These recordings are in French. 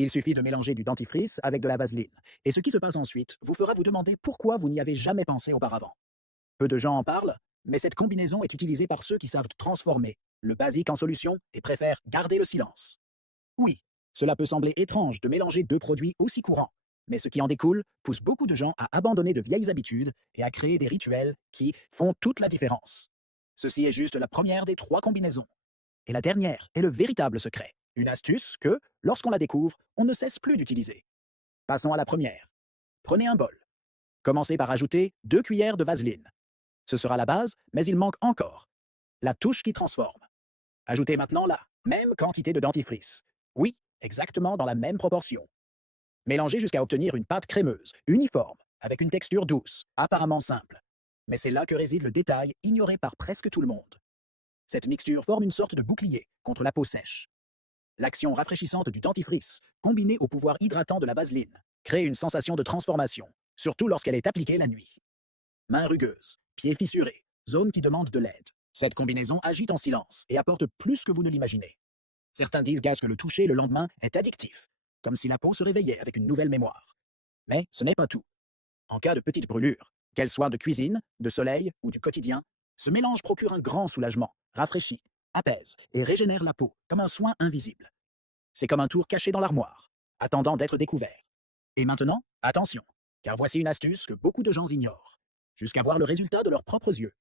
Il suffit de mélanger du dentifrice avec de la vaseline. Et ce qui se passe ensuite vous fera vous demander pourquoi vous n'y avez jamais pensé auparavant. Peu de gens en parlent, mais cette combinaison est utilisée par ceux qui savent transformer le basique en solution et préfèrent garder le silence. Oui, cela peut sembler étrange de mélanger deux produits aussi courants, mais ce qui en découle pousse beaucoup de gens à abandonner de vieilles habitudes et à créer des rituels qui font toute la différence. Ceci est juste la première des trois combinaisons. Et la dernière est le véritable secret, une astuce que, lorsqu'on la découvre, on ne cesse plus d'utiliser. Passons à la première. Prenez un bol. Commencez par ajouter 2 cuillères de vaseline. Ce sera la base, mais il manque encore la touche qui transforme. Ajoutez maintenant la même quantité de dentifrice. Oui, exactement dans la même proportion. Mélangez jusqu'à obtenir une pâte crémeuse, uniforme, avec une texture douce, apparemment simple. Mais c'est là que réside le détail ignoré par presque tout le monde. Cette mixture forme une sorte de bouclier contre la peau sèche. L'action rafraîchissante du dentifrice, combinée au pouvoir hydratant de la vaseline, crée une sensation de transformation, surtout lorsqu'elle est appliquée la nuit. Mains rugueuses, pieds fissurés, zones qui demandent de l'aide. Cette combinaison agit en silence et apporte plus que vous ne l'imaginez. Certains disent que le toucher le lendemain est addictif, comme si la peau se réveillait avec une nouvelle mémoire. Mais ce n'est pas tout. En cas de petite brûlure, qu'elle soit de cuisine, de soleil ou du quotidien, ce mélange procure un grand soulagement, rafraîchit, apaise et régénère la peau comme un soin invisible. C'est comme un tour caché dans l'armoire, attendant d'être découvert. Et maintenant, attention, car voici une astuce que beaucoup de gens ignorent, jusqu'à voir le résultat de leurs propres yeux.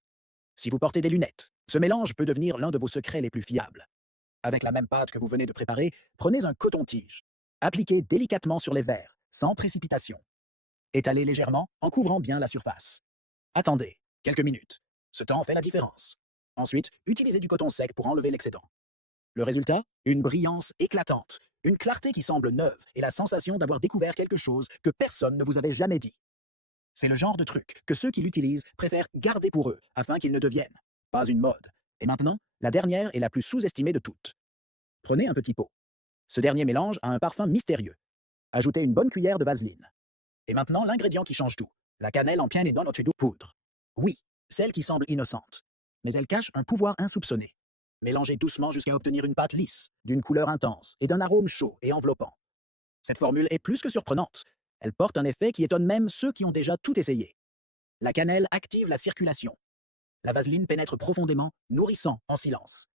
Si vous portez des lunettes, ce mélange peut devenir l'un de vos secrets les plus fiables. Avec la même pâte que vous venez de préparer, prenez un coton-tige. Appliquez délicatement sur les verres, sans précipitation. Étalez légèrement en couvrant bien la surface. Attendez quelques minutes. Ce temps fait la différence. Ensuite, utilisez du coton sec pour enlever l'excédent. Le résultat? Une brillance éclatante, une clarté qui semble neuve et la sensation d'avoir découvert quelque chose que personne ne vous avait jamais dit. C'est le genre de truc que ceux qui l'utilisent préfèrent garder pour eux afin qu'il ne devienne pas une mode. Et maintenant, la dernière est la plus sous-estimée de toutes. Prenez un petit pot. Ce dernier mélange a un parfum mystérieux. Ajoutez une bonne cuillère de vaseline. Et maintenant, l'ingrédient qui change tout. La cannelle en piene noce de poudre. Oui, celle qui semble innocente. Mais elle cache un pouvoir insoupçonné. Mélangez doucement jusqu'à obtenir une pâte lisse, d'une couleur intense et d'un arôme chaud et enveloppant. Cette formule est plus que surprenante. Elle porte un effet qui étonne même ceux qui ont déjà tout essayé. La cannelle active la circulation. La vaseline pénètre profondément, nourrissant en silence.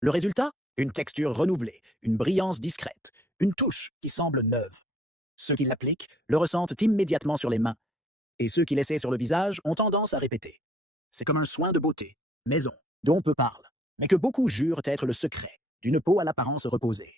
Le résultat? Une texture renouvelée, une brillance discrète, une touche qui semble neuve. Ceux qui l'appliquent le ressentent immédiatement sur les mains, et ceux qui l'essaient sur le visage ont tendance à répéter. C'est comme un soin de beauté, maison, dont peu parlent, mais que beaucoup jurent être le secret d'une peau à l'apparence reposée.